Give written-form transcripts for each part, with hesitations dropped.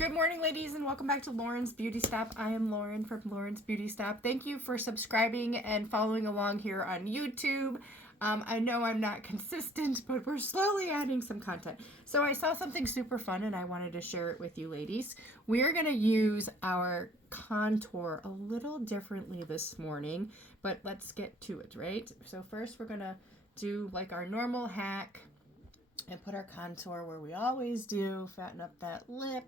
Good morning, ladies, and welcome back to Lorrin's Beauty Stop. I am Lorrin from Lorrin's Beauty Stop. Thank you for subscribing and following along here on YouTube. I know I'm not consistent, but we're slowly adding some content. So I saw something super fun and I wanted to share it with you ladies. We're going to use our contour a little differently this morning, but let's get to it, right? So first we're going to do like our normal hack and put our contour where we always do, fatten up that lip.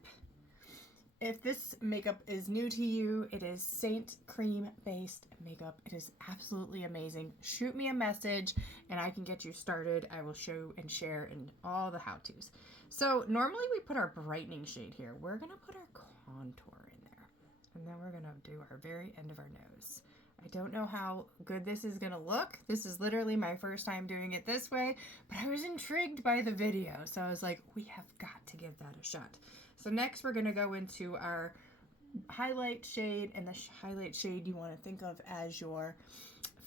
If this makeup is new to you, it is Saint Cream based makeup. It is absolutely amazing. Shoot me a message and I can get you started. I will show and share in all the how-tos. So normally we put our brightening shade here. We're gonna put our contour in there. And then we're gonna do our very end of our nose. I don't know how good this is gonna look. This is literally my first time doing it this way, but I was intrigued by the video. So I was like, we have got to give that a shot. So next we're gonna go into our highlight shade, and the highlight shade you wanna think of as your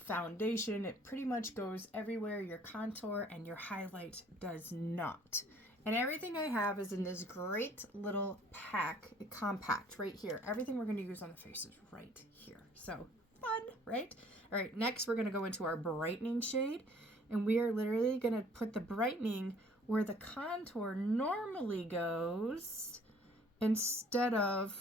foundation. It pretty much goes everywhere your contour and your highlight does not. And everything I have is in this great little pack, compact right here. Everything we're gonna use on the face is right here. So fun, right? All right, next we're gonna go into our brightening shade, and we are literally gonna put the brightening where the contour normally goes instead of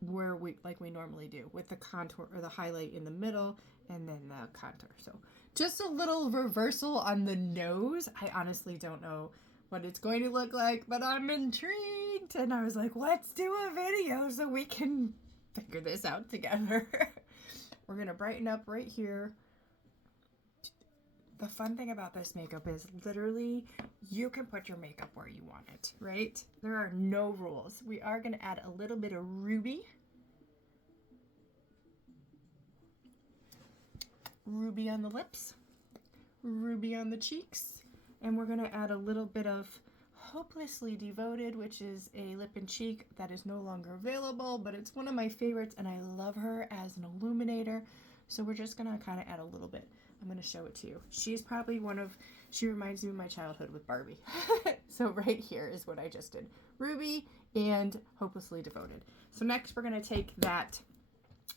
where we normally do, with the contour or the highlight in the middle and then the contour. So just a little reversal on the nose. I honestly don't know what it's going to look like, but I'm intrigued, and I was like, let's do a video so we can figure this out together. We're gonna brighten up right here. The fun thing about this makeup is literally you can put your makeup where you want it, right? There are no rules. We are going to add a little bit of ruby. Ruby on the lips. Ruby on the cheeks. And we're going to add a little bit of Hopelessly Devoted, which is a lip and cheek that is no longer available, but it's one of my favorites and I love her as an illuminator. So we're just going to kind of add a little bit. I'm going to show it to you. She's probably she reminds me of my childhood with Barbie. So right here is what I just did. Ruby and Hopelessly Devoted. So next we're going to take that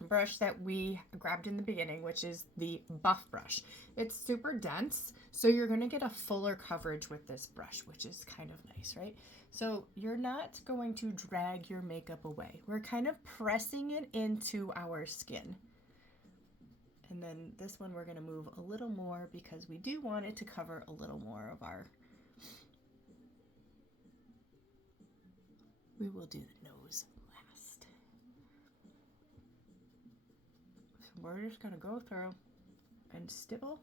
brush that we grabbed in the beginning, which is the Buff brush. It's super dense, so you're going to get a fuller coverage with this brush, which is kind of nice, right? So you're not going to drag your makeup away. We're kind of pressing it into our skin. And then this one we're going to move a little more because we do want it to cover a little more of our... We will do the nose last. So we're just going to go through and stipple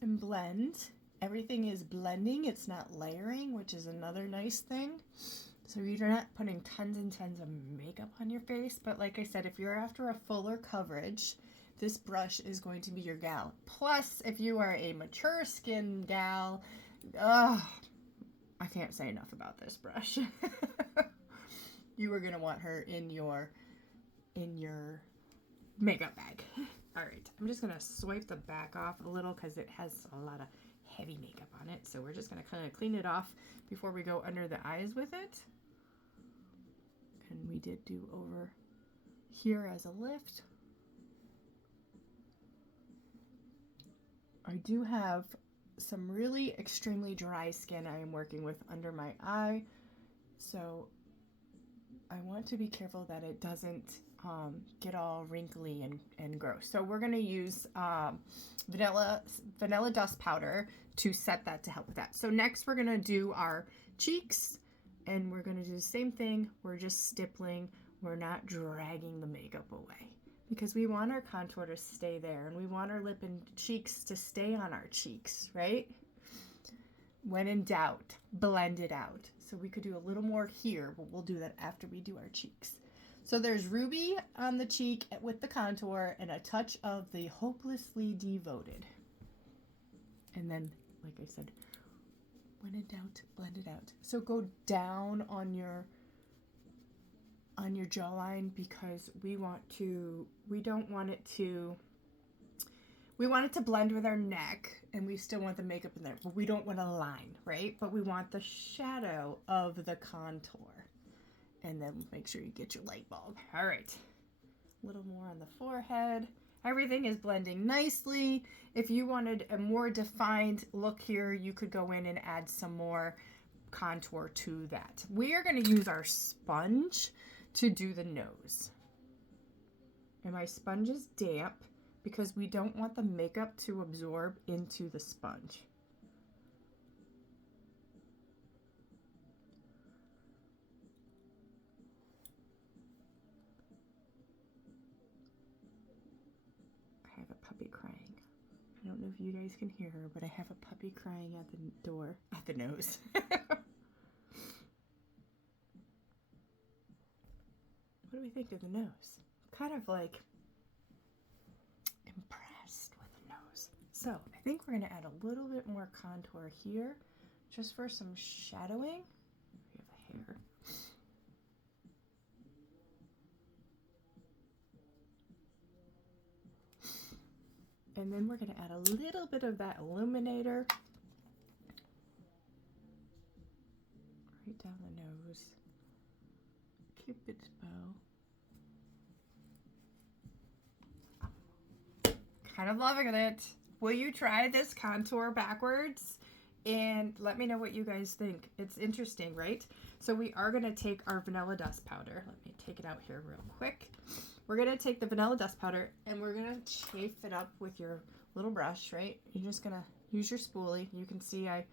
and blend. Everything is blending. It's not layering, which is another nice thing. So you're not putting tons and tons of makeup on your face. But like I said, if you're after a fuller coverage, this brush is going to be your gal. Plus, if you are a mature skin gal, I can't say enough about this brush. You are gonna want her in your makeup bag. All right, I'm just gonna swipe the back off a little because it has a lot of heavy makeup on it. So we're just gonna kind of clean it off before we go under the eyes with it. And we did do over here as a lift. I do have some really extremely dry skin I am working with under my eye, so I want to be careful that it doesn't get all wrinkly and gross. So we're going to use vanilla dust powder to set that to help with that. So next we're going to do our cheeks, and we're going to do the same thing. We're just stippling. We're not dragging the makeup away, because we want our contour to stay there, and we want our lip and cheeks to stay on our cheeks, right? When in doubt, blend it out. So we could do a little more here, but we'll do that after we do our cheeks. So there's Ruby on the cheek with the contour and a touch of the Hopelessly Devoted. And then, like I said, when in doubt, blend it out. So go down on your jawline, because we want it to blend with our neck, and we still want the makeup in there, but we don't want a line, right? But we want the shadow of the contour. And then make sure you get your light bulb. All right. A little more on the forehead. Everything is blending nicely. If you wanted a more defined look here, you could go in and add some more contour to that. We are going to use our sponge to do the nose. And my sponge is damp because we don't want the makeup to absorb into the sponge. I have a puppy crying. I don't know if you guys can hear her, but I have a puppy crying at the door, at the nose. What do we think of the nose? Kind of like impressed with the nose. So I think we're going to add a little bit more contour here just for some shadowing. We have a hair. And then we're going to add a little bit of that illuminator right down the nose. Cupid's bow. Kind of loving it. Will you try this contour backwards? And let me know what you guys think. It's interesting, right? So we are going to take our vanilla dust powder. Let me take it out here real quick. We're going to take the vanilla dust powder and we're going to chafe it up with your little brush, right? You're just going to use your spoolie. You can see I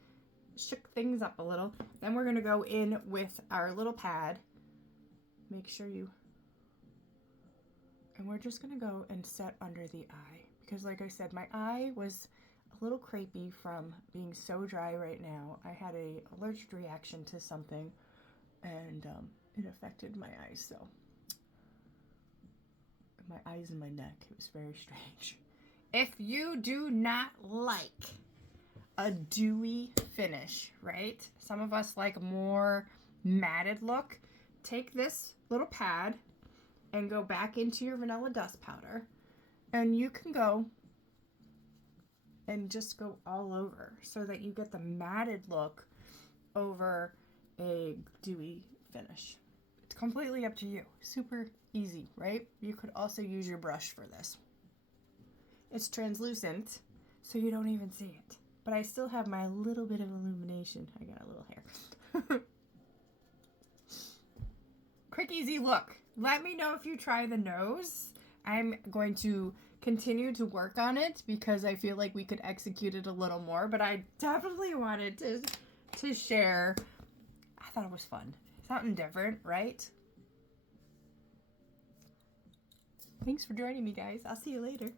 shook things up a little. Then we're going to go in with our little pad. Make sure you... And we're just going to go and set under the eye. Because like I said, my eye was a little crepey from being so dry right now. I had a allergic reaction to something and it affected my eyes, so my eyes and my neck, it was very strange. If you do not like a dewy finish, right? Some of us like more matted look. Take this little pad and go back into your vanilla dust powder. And you can go and just go all over so that you get the matted look over a dewy finish. It's completely up to you. Super easy, right? You could also use your brush for this. It's translucent, so you don't even see it. But I still have my little bit of illumination. I got a little hair. Quick, easy look. Let me know if you try the nose. I'm going to continue to work on it because I feel like we could execute it a little more, but I definitely wanted to share. I thought it was fun. Something different, right? Thanks for joining me, guys. I'll see you later.